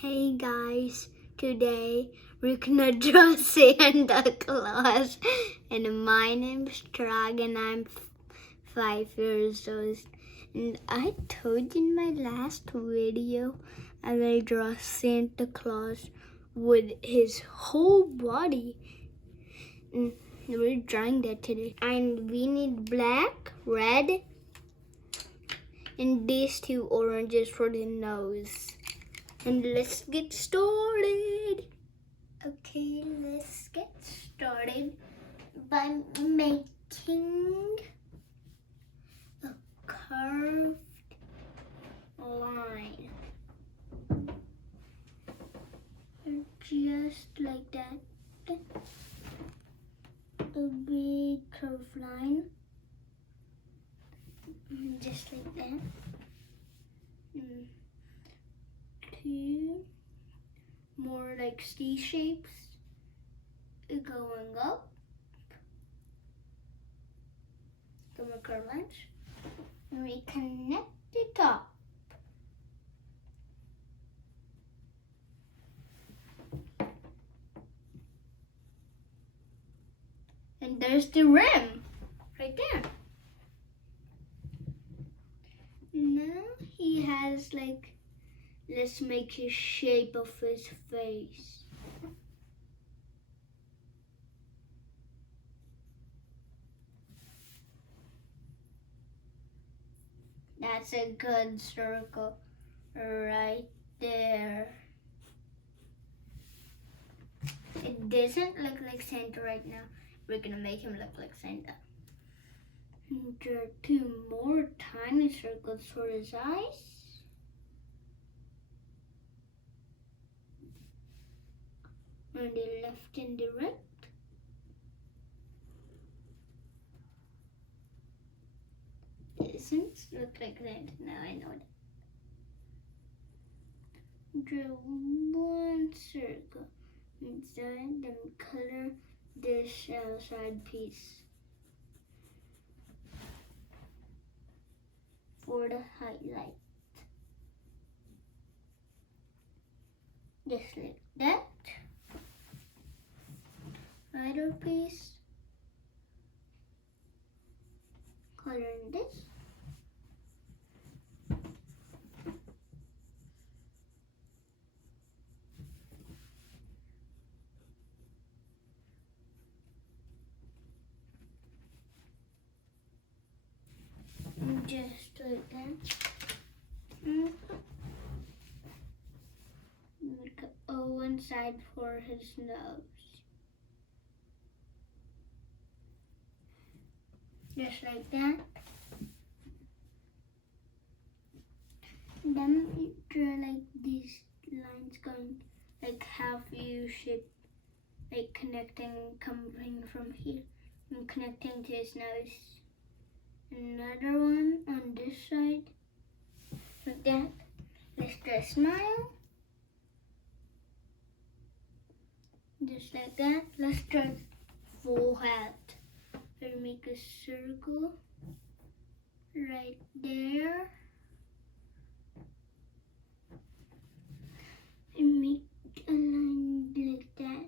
Hey guys, today we're gonna draw Santa Claus, and my name's Trag, and I'm 5 years old. And I told you in my last video I will draw Santa Claus with his whole body, and we're drawing that today. And we need black, red, and these two oranges for the nose. And let's get started. Okay, let's get started by making a curved line. Just like that. A big curved line. Just like that. Two more like C shapes going up. Some more curved lines. And we connect the top. And there's the rim right there. Now he has like, let's make a shape of his face. That's a good circle right there. It doesn't look like Santa right now. We're gonna make him look like Santa. And draw two more tiny circles for his eyes. On the left and the right. Doesn't look like that. Now I know that. Draw one circle inside, then color this outside piece for the highlight. Just like that. Other piece, color in this. And just like that. Make a one side for his nose. Just like that. Then you draw like these lines going like half U shape, like connecting, coming from here and connecting to his nose. Another one on this side, like that. Let's draw a smile. Just like that. Let's draw full hat. We'll make a circle right there. And make a line like that.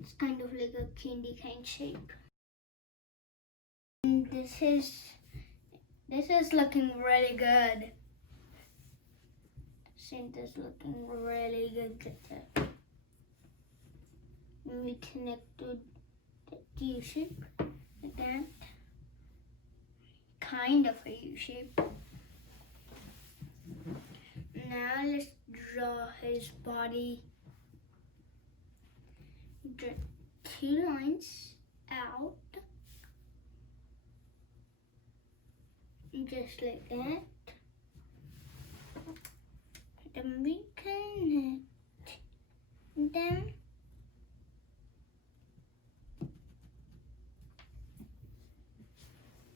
It's kind of like a candy cane shape. And this is looking really good. Santa's looking really good. And we connected the U shape like that. Kind of a U shape. Now let's draw his body. Draw two lines out. Just like that. Then we connect them.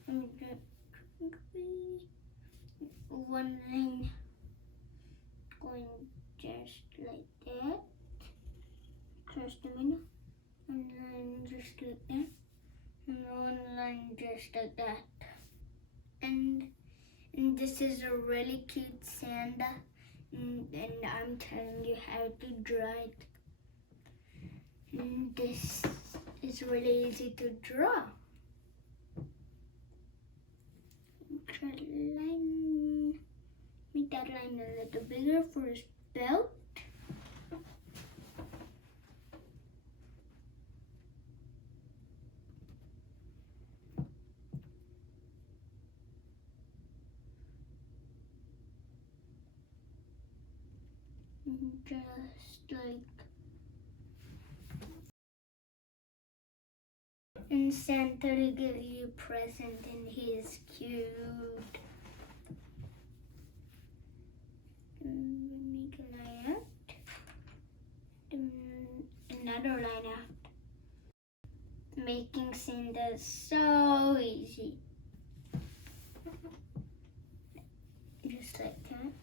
And one line going just like that. Cross the middle. One line just like that. And one line just like that. And this is a really cute Santa. and I'm telling you how to draw it. And this is really easy to draw. Make that line a little bigger for his belt. Just like, and Santa will give you a present and he's cute. Make a line out. Another line out. Making Santa so easy. Just like that.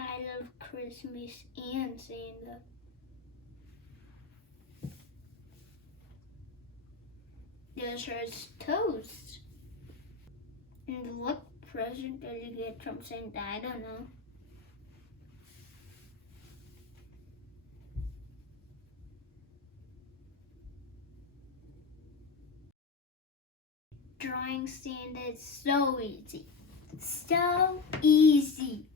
I love Christmas and Santa. Those are his toes. And what present did you get from Santa? I don't know. Drawing Santa is so easy. So easy.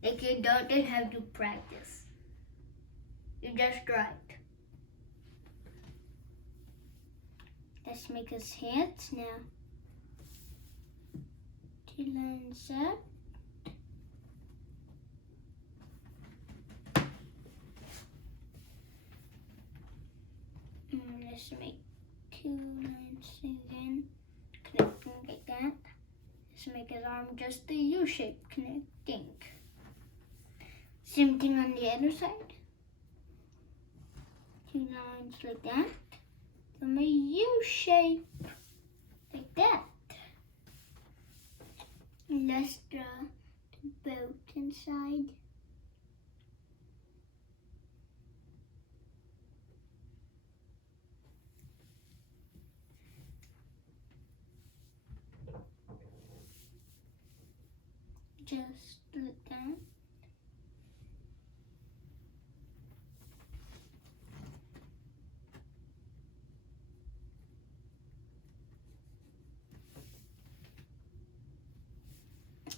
Like you don't have to practice. You just draw it. Let's make his hands now. 2 lines up. And let's make 2 lines again. Connecting like that. Let's make his arm just the U shape connecting. Same thing on the other side. 2 lines like that. From a U shape, like that. Let's draw the boat inside. Just like that.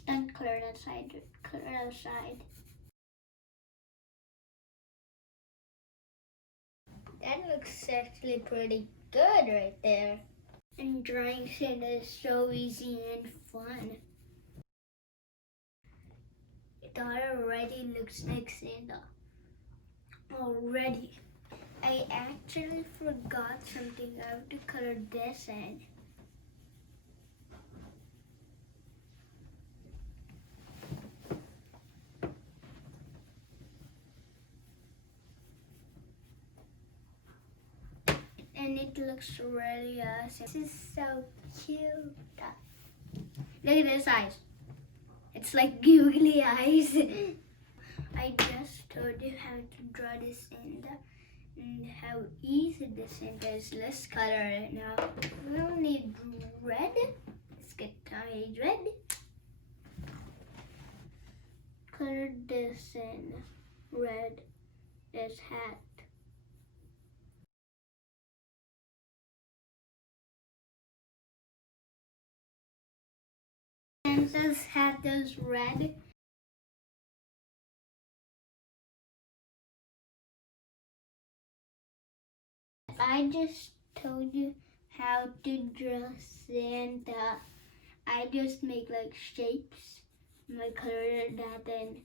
And clear that side, clear that side. That looks actually pretty good right there. And drawing Santa is so easy and fun. It already looks like Santa. Already. I actually forgot something. I have to color this in. And it looks really awesome. This is so cute. Look at his eyes. It's like googly eyes. I just told you how to draw this Santa and how easy this Santa is. Let's color it now. We'll need red. Let's get Tommy's red. Color this in red. This hat. Santa's hat is red. I just told you how to draw Santa. I just make like shapes and I color that in.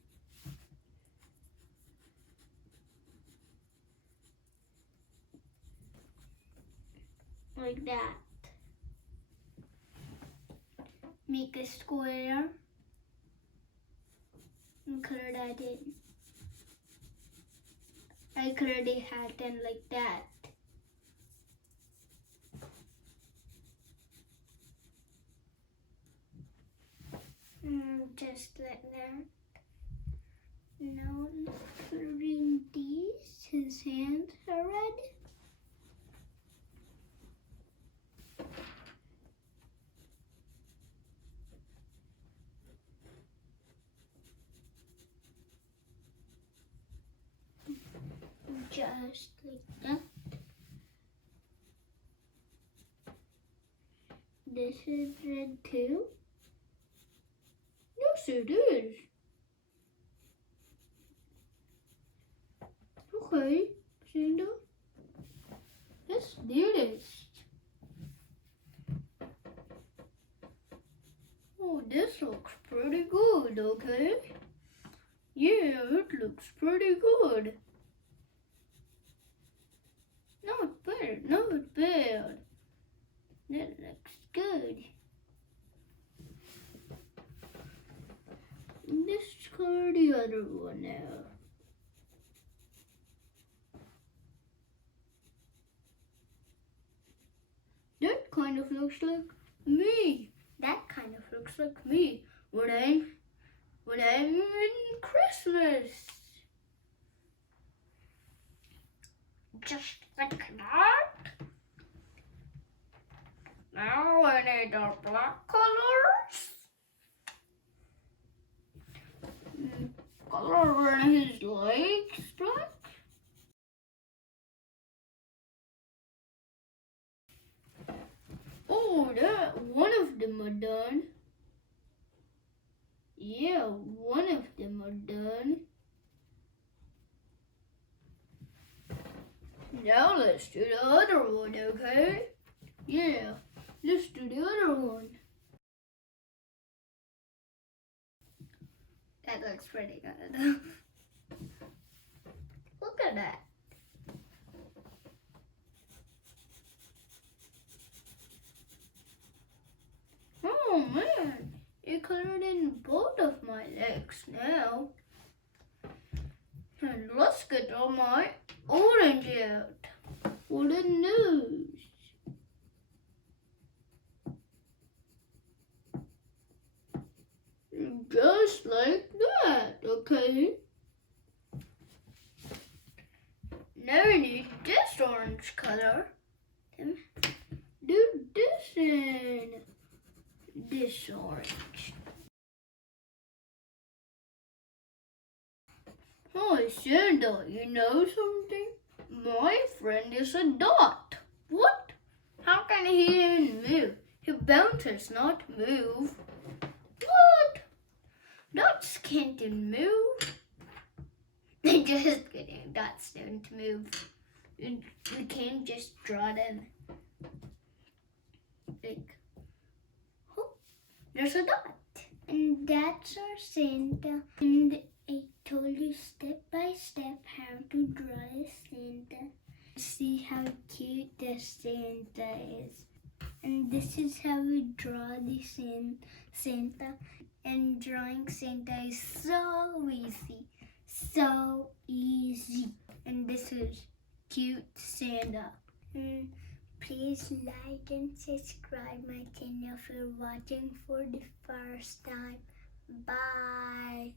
Like that. Make a square and color that in. I color the hat in like that. Just like that. Now coloring these. His hands are red. just like that. This is red too. Yes, it is. Okay, Santa, let's do this. Oh, this looks pretty good, okay? Yeah, it looks pretty good. Not bad, not bad. That looks good. Let's color the other one now. That kind of looks like me. That kind of looks like me when I'm in Christmas. Just like that. Now I need the black colors. Color his legs black. Oh, that one of them are done. Yeah, one of them are done. Now let's do the other one, okay? Yeah, let's do the other one. That looks pretty good. Look at that. Oh man, it colored in both of my legs now. And let's get all my orange out for the nose. Just like that, okay? Now we need this orange color. Do this in this orange. Oh, Santa, you know something? My friend is a dot. What? How can he even move? He bounces, not move. What? Dots can't move. Just kidding, dots don't move. You can't just draw them. Like, oh, there's a dot. And that's our Santa. And I told you step by step how to draw a Santa. See how cute the Santa is. And this is how we draw the Santa. And drawing Santa is so easy. So easy. And this is cute Santa. And please like and subscribe my channel if you're watching for the first time. Bye.